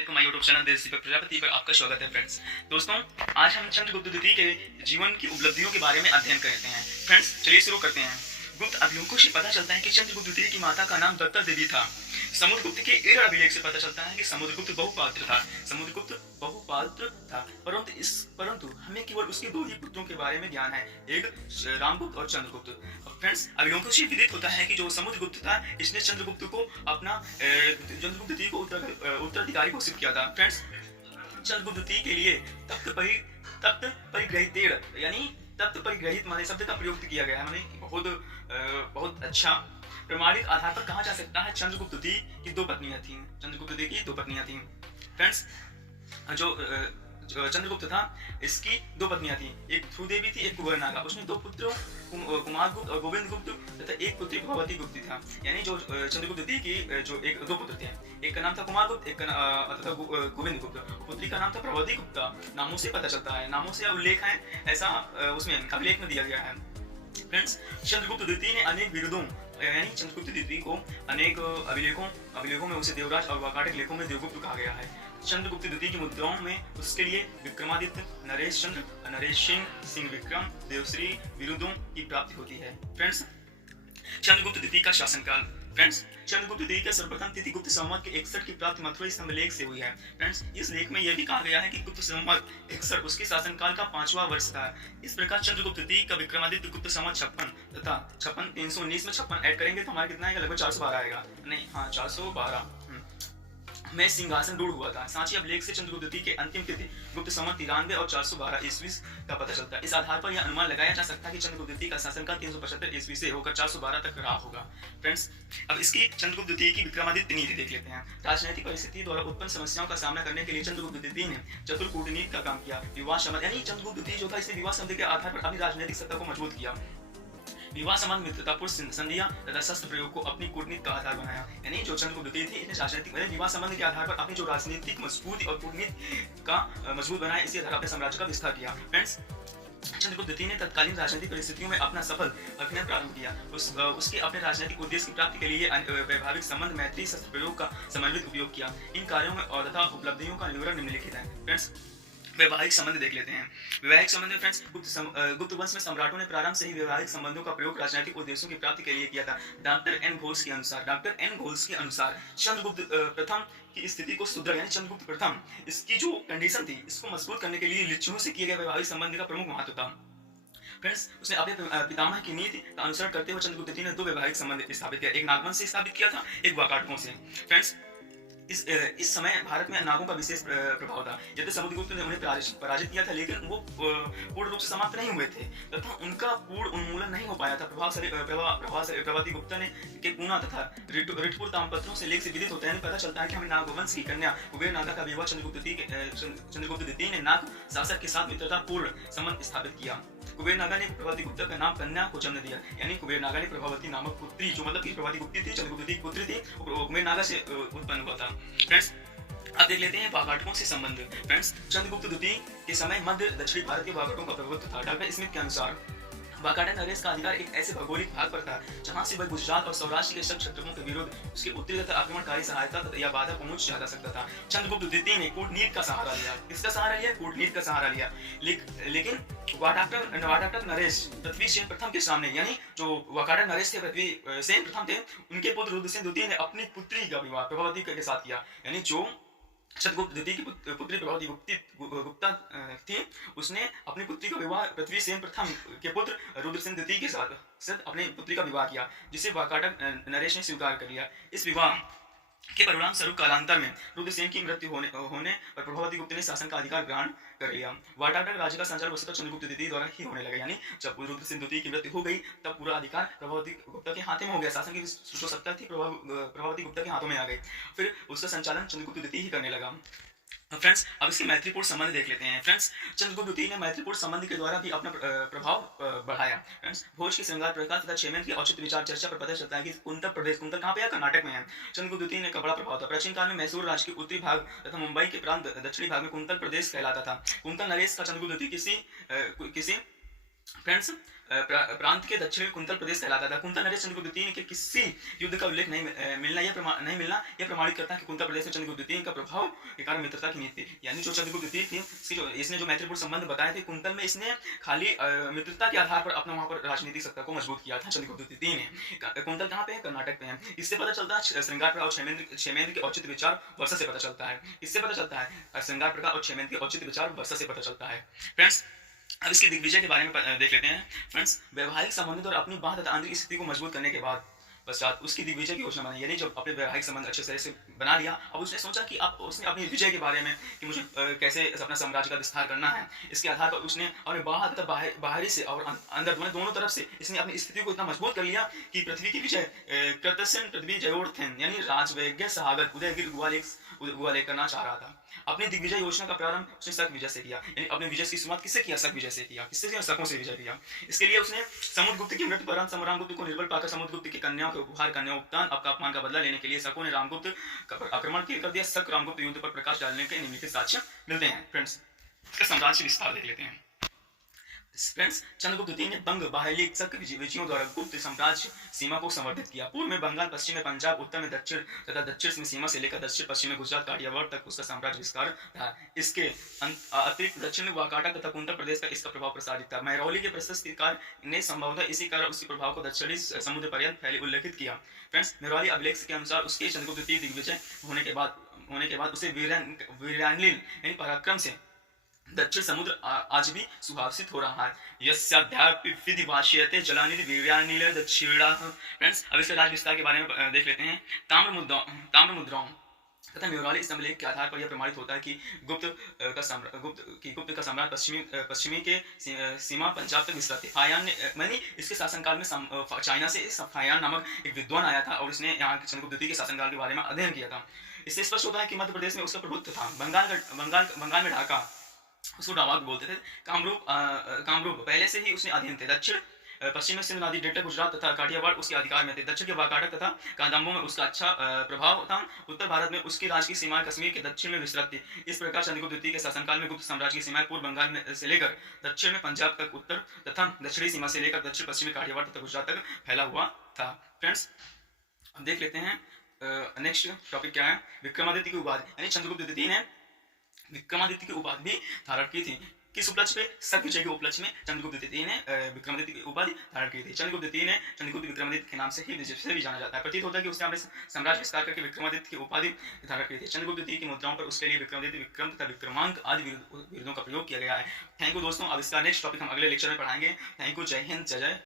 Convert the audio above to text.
Welcome my YouTube channel देश दीपक प्रजापति पर आपका स्वागत है फ्रेंड्स। दोस्तों, आज हम चंद्रगुप्त द्वितीय के जीवन की उपलब्धियों के बारे में अध्ययन करते हैं। फ्रेंड्स, चलिए शुरू करते हैं। गुप्त अभिलेखों से पता चलता है कि चंद्रगुप्त द्वितीय की माता का नाम दत्ता देवी था। समुद्रगुप्त के एर अभिलेख से पता चलता है कि समुद्रगुप्त बहुपात्र था। परंतु हमें केवल उसके दो ही पुत्रों के बारे में ज्ञान है, एक रामगुप्त और चंद्रगुप्त। फ्रेंड्स, अभिलेखों से विदित होता है कि जो समुद्रगुप्त था, इसने चंद्रगुप्त को अपना चंद्रगुप्त द्वितीय को उत्तराधिकारी घोषित किया था। फ्रेंड्स, चंद्रगुप्त द्वितीय के लिए तख्त परिग्रहित यानी तख्त परिग्रहित माने शब्द का प्रयोग किया गया है। माने बहुत अच्छा प्रमाणित आधार पर कहा जा सकता है चंद्रगुप्त द्वितीय की दो पत्नियां थीं। फ्रेंड्स, जो चंद्रगुप्त था, इसकी दो पत्नियां थीं, एक ध्रुव देवी थी, एक कुबेरनागा। उसने दो पुत्र कुमारगुप्त और गोविंदगुप्त तथा एक पुत्री भगवती गुप्त था। यानी जो चंद्रगुप्त द्वितीय की जो दो पुत्र थे, एक का नाम था कुमारगुप्त, एक का गोविंदगुप्त। पुत्री का नाम था प्रभवती गुप्ता। नामों से पता चलता है, नामों से उल्लेख है, ऐसा उसमें अभिलेख में दिया गया है। फ्रेंड्स, चंद्रगुप्त द्वितीय ने अनेक बिरुदों यानी चंद्रगुप्त द्वितीय को अनेक अभिलेखों में उसे देवराज और वाकाटक लेखों में देवगुप्त कहा गया है। चंद्रगुप्त द्वितीय की मुद्राओं में उसके लिए विक्रमादित्य, नरेश चंद्र, नरेश सिंह विक्रम, देवश्री बिरुदों की प्राप्ति होती है। फ्रेंड्स, चंद्रगुप्त द्वितीय का शासनकाल। फ्रेंड्स, चंद्रगुप्त द्वितीय का सर्वप्रथम तिथि गुप्त संवत के 61 की प्राप्ति मथुरा स्तंभ लेख से हुई है। फ्रेंड्स, इस लेख में यह भी कहा गया है कि गुप्त संवत 61 उसके शासनकाल का 5वां वर्ष था। इस प्रकार चंद्रगुप्त द्वितीय का विक्रमादित्य गुप्त संवत 56 तथा 319 में 56 ऐड करेंगे तो हमारा कितना आएगा? लगभग 412 आएगा। नहीं, हाँ, 412 में सिंहासन रूढ़ हुआ था। सांची अभिलेख से चंद्रगुप्त द्वितीय के अंतिम तिथि गुप्त संवत 93 और 412 ईस्वी का पता चलता है। इस आधार पर यह अनुमान लगाया जा सकता है कि चंद्रगुप्त द्वितीय का शासनकाल 375 ईस्वी से होकर 412 तक रहा होगा। फ्रेंड्स, अब इसकी चंद्रगुप्त द्वितीय की विक्रमादित्य नीति देख लेते हैं। राजनीतिक परिस्थिति द्वारा उत्पन्न समस्याओं का सामना करने के लिए चंद्रगुप्त द्वितीय ने चतुर कूटनीति का काम किया। विवाह संबंध यानी चंद्रगुप्त द्वितीय जो था, इसने विवाह संबंध के आधार पर अपनी राजनीतिक सत्ता को मजबूत किया। विवाह संबंध, मित्रतापूर्ण संधियां तथा शस्त्र प्रयोग को अपनी कूटनीति का आधार बनाया। यानी जो चंद्रगुप्त द्वितीय थी, इसने राजनीतिक विवाह संबंध के आधार पर अपनी जो राजनीतिक मजबूती और कूटनीति का मजबूत बनाया, इसी आधार अपने साम्राज्य का विस्तार किया। फ्रेंड्स, चंद्रगुप्त द्वितीय ने तत्कालीन राजनीतिक परिस्थितियों में अपना सफल अभिनय प्रारंभ किया। उसके अपने राजनीतिक उद्देश्य की प्राप्ति के लिए वैवाहिक संबंध, मैत्री, शस्त्र प्रयोग का समन्वित उपयोग किया। इन कार्यों में और तथा उपलब्धियों का विवरण निम्नलिखित है। फ्रेंड्स, वैवाहिक संबंध देख लेते हैं। वैवाहिक संबंध में फ्रेंड्स, गुप्त वंश में सम्राटों ने प्रारंभ से ही वैवाहिक संबंधों का प्रयोग राजनीतिक उद्देश्यों की प्राप्ति के लिए किया था। डॉक्टर एन घोष के अनुसार चंद्रगुप्त प्रथम की स्थिति को सुदृढ़ यानी चंद्रगुप्त प्रथम इसकी जो कंडीशन थी, इसको मजबूत करने के लिए लिच्छुओं से किए गए वैवाहिक संबंध का प्रमुख महत्व था। फ्रेंड्स, उसने अपने पितामह की नीति का अनुसरण करते हुए चंद्रगुप्त द्वितीय ने दो वैवाहिक संबंध स्थापित किया। एक नागवंश से स्थापित किया था, एक वाकाटकों से। फ्रेंड्स, इस समय भारत में नागों का विशेष प्रभाव था। यदि समुद्रगुप्त ने उन्हें पराजित किया था, लेकिन वो पूर्ण रूप से समाप्त नहीं हुए थे तथा उनका पूर्ण उन्मूलन नहीं हो पाया था। प्रभावती गुप्ता ने के पूना तथा रिठपुर ताम्रपत्रों से लेख से विदित होता है, पता चलता है कि हमें नागवंश की कन्या कुबेरनागा का विवाह चंद्रगुप्त द्वितीय ने नाग शासक के साथ मित्रतापूर्ण संबंध स्थापित किया। कुबेरनागा ने प्रभावती गुप्ता का नाम कन्या को जन्म दिया। यानी कुबेरनागा ने प्रभावती नामक पुत्री, जो मतलब कि प्रभावती गुप्ती थी, चंद्रगुप्त की पुत्री थी, कुबेरनागा से उत्पन्न हुआ था। फ्रेंड्स, अब देख लेते हैं वाकाटकों से संबंध। फ्रेंड्स, चंद्रगुप्त द्वितीय के समय मध्य दक्षिणी भारत के वाकाटकों का प्रभुत्व था। डॉक्टर स्मिथ के अनुसार वाकाटक नरेश का अधिकार एक ऐसे भौगोलिक भाग पर था जहां से वह गुजरात और सौराष्ट्र के सब क्षत्रियों के विरुद्ध उसके उत्तरी तथा आक्रमणकारी सहायता या बाधा पहुंच जा सकता था। चंद्रगुप्त द्वितीय ने कूटनीति का सहारा लिया। किसका सहारा लिया? कूटनीति का सहारा लिया। लेकिन वाकाटक नरेश पृथ्वीसेन प्रथम के सामने, यानी जो वाकाटक नरेश थे, पृथ्वीसेन प्रथम थे, उनके पुत्र रुद्रसेन द्वितीय ने अपनी पुत्री का विवाह प्रभावती के साथ किया। यानी जो चंद्रगुप्त द्वितीय की पुत्री प्रभावती गुप्ता थी, उसने अपनी पुत्री का विवाह पृथ्वीसेन प्रथम के पुत्र रुद्रसेन द्वितीय के साथ अपनी पुत्री का विवाह किया, जिसे वाकाटक नरेश ने स्वीकार कर लिया। इस विवाह के परिणाम स्वरूप कालांतर में रुद्रसेन की मृत्यु होने पर प्रभावती गुप्त ने शासन का अधिकार ग्रहण कर लिया। वाकाटक राज्य का संचालन वस्तुतः चंद्रगुप्त द्वितीय द्वारा ही होने लगा। यानी जब रुद्रसेन द्वितीय की मृत्यु हो गई, तब पूरा अधिकार प्रभावती गुप्ता के हाथ में हो गया। शासन की जो सत्ता थी प्रभावती गुप्ता के हाथों में आ गई। फिर उसका संचालन चंद्रगुप्त द्वितीय ही करने लगा। फ्रेंड्स, अब इसके मैत्रीपूर्ण संबंध देख लेते हैं। फ्रेंड्स, चंद्रगुप्त द्वितीय ने मैत्रीपूर्ण संबंध के द्वारा भी अपना प्रभाव बढ़ाया। फ्रेंड्स, भोज के श्रृंगार प्रकाश तथा क्षेमेंद्र की औचित्य विचार चर्चा पर पता चलता है कि कुंतल कहाँ पे है? कर्नाटक में है। चंद्रगुप्त द्वितीय ने का बड़ा प्रभाव था। प्राचीन काल में मैसूर राज्य के उत्तरी भाग तथा मुंबई के प्रांत दक्षिणी भाग में कुंतल प्रदेश कहलाता था। कुंतल नरेश का चंद्रगुप्त द्वितीय किसी फ्रेंड्स, प्रांत के दक्षिण में कुंतल प्रदेश कहलाता था। कुंतल नरेश चंद्रगुप्त द्वितीय के किसी युद्ध का उल्लेख नहीं मिलना यह प्रमाणित करता है कि कुंतल प्रदेश में चंद्रगुप्त द्वितीय का प्रभाव के कारण मित्रता की नीति थी। यानी जो चंद्रगुप्त द्वितीय थी, इसने जो मैत्रीपूर्ण संबंध बताए थे कुंतल में, इसने खाली मित्रता के आधार पर अपना वहां पर राजनीतिक सत्ता को मजबूत किया था चंद्रगुप्त द्वितीय ने। कुंतल कहाँ पे है? कर्नाटक पे है। इससे पता चलता है श्रृंगार और क्षेमेंद्र के औचित्य विचार वर्षा से पता चलता है। इससे पता चलता है श्रृंगार प्रकार और क्षेमेंद्र के औचित्य विचार वर्षा से पता चलता है। फ्रेंड्स, अब इसके दिग्विजय के बारे में देख लेते हैं। फ्रेंड्स, वैवाहिक संबंधित और अपनी बाह तथा आंतरिक स्थिति को मजबूत करने के बाद पश्चात उसकी दिग्विजय की योजना बनाई। यानी जब अपने वैवाहिक संबंध अच्छे तरह से बना लिया, अब उसने सोचा कि अब उसने अपनी विजय के बारे में कि मुझे कैसे कैसे अपना साम्राज्य का विस्तार करना है। इसके आधार पर उसने अपने बाहर तथा बाहरी से और अंदर दोनों तरफ से इसने अपनी स्थिति को इतना मजबूत कर लिया कि पृथ्वी की विजय कृतसेन पृथ्वी जयोर्थेन यानी राजवैज्ञ सहागत उदयगिर गुआ करना चाह रहा था। अपनी दिग्विजय योजना का प्रारंभ उसने शक विजय से किया। यानी अपने विजय की शुरुआत किससे किया? शक विजय से किया। किससे किया? शकों से विजय किया। इसके लिए उसने समुद्रगुप्त की मृत्यु पर संग्रामगुप्त को निर्बल पाकर समुद्रगुप्त की कन्याओं के उपहार कन्या उपदान आपका अपमान का बदला लेने के लिए शकों ने रामगुप्त पर आक्रमण कर दिया। शक रामगुप्त युद्ध पर प्रकाश डालने के निम्नलिखित साक्ष्य मिलते हैं। फ्रेंड्स, इसका साम्राज्य विस्तार देख लेते हैं। फ्रेंड्स, चंद्रगुप्त द्वितीय ने बंग बाहली विजयों द्वारा गुप्त साम्राज्य सीमा को संवर्धित किया। पूर्व में बंगाल, पश्चिम में पंजाब, उत्तर में दक्षिण तथा दक्षिण में सीमा से लेकर दक्षिण पश्चिम में गुजरात काठियावाड़ तक उसका साम्राज्य विस्तार था। इसके अतिरिक्त दक्षिण में वाकाटक तथा कुंतल प्रदेश का इसका प्रभाव प्रसारित था। महरौली के प्रशस्तिकार ने संभवतः इसी कारण उसके प्रभाव को दक्षिणी समुद्र पर्यंत फैले उल्लेखित किया। फ्रेंड्स, महरौली अभिलेख के अनुसार उसके चंद्रगुप्त द्वितीय दिग्विजय होने के बाद उसे वीरांलील यानी पराक्रम से दक्षिण समुद्र आज भी सुहासित हो रहा है। यस्याध्यापि विधि भाष्यते जलानिधि वीर्यानिल दक्षिणा। फ्रेंड्स, अब इसके राज विस्तार के बारे में देख लेते हैं। ताम्र मुद्राओं तथा मेवाड़ी इस अभिलेख के आधार पर यह प्रमाणित होता है कि गुप्त का सम्राट पश्चिमी के सीमा पंजाब तक विस्तृत थी। फायान ने इसके शासनकाल में चाइना से फायान नामक एक विद्वान आया था और इसने यहाँ चंद्रगुप्त द्वितीय के शासनकाल के बारे में अध्ययन किया था। इससे स्पष्ट होता है कि मध्य प्रदेश में उसका प्रभुत्व था। बंगाल में ढाका, उसको डावाक बोलते थे। कामरूप पहले से ही उसने अधीन थे। दक्षिण पश्चिम में सिंध नदी डेल्टा गुजरात तथा काठियावाड़ उसके अधिकार में थे। दक्षिण के वाकाटक तथा कादम्बों में उसका अच्छा प्रभाव था। उत्तर भारत में उसकी राज की सीमाएं कश्मीर के दक्षिण में विस्तृत थी। इस प्रकार चंद्रगुप्त द्वितीय के शासनकाल में गुप्त साम्राज्य की सीमाएं पूर्व बंगाल में से लेकर दक्षिण में पंजाब तक, उत्तर तथा दक्षिणी सीमा से लेकर दक्षिण पश्चिम में काठियावाड़ तथा गुजरात तक फैला हुआ था। फ्रेंड्स, अब देख लेते हैं नेक्स्ट टॉपिक क्या है। विक्रमादित्य की उपाधि, यानी चंद्रगुप्त द्वितीय ने विक्रमादित्य की उपाधि भी धारण की थी। किस उपलक्ष्य पे? शक विजय के उपलक्ष्य में चंद्रगुप्त द्वितीय ने विक्रमादित्य की उपाधि धारण की थी। चंद्रगुप्त द्वितीय ने चंद्रगुप्त विक्रमादित्य के नाम से भी जाना जाता है। प्रतीत होता है कि उसने अपने साम्राज्य विस्तार करके विक्रमादित्य की उपाधि धारण की थी। चंद्रगुप्त द्वितीय की मुद्राओं पर उसके लिए विक्रमादित्य, विक्रम तथा विक्रमांक आदि बिरुदों का प्रयोग किया गया है। थैंक यू दोस्तों। अब इसका नेक्स्ट टॉपिक हम अगले लेक्चर में पढ़ाएंगे। Thank you. जय हिंद, जय जय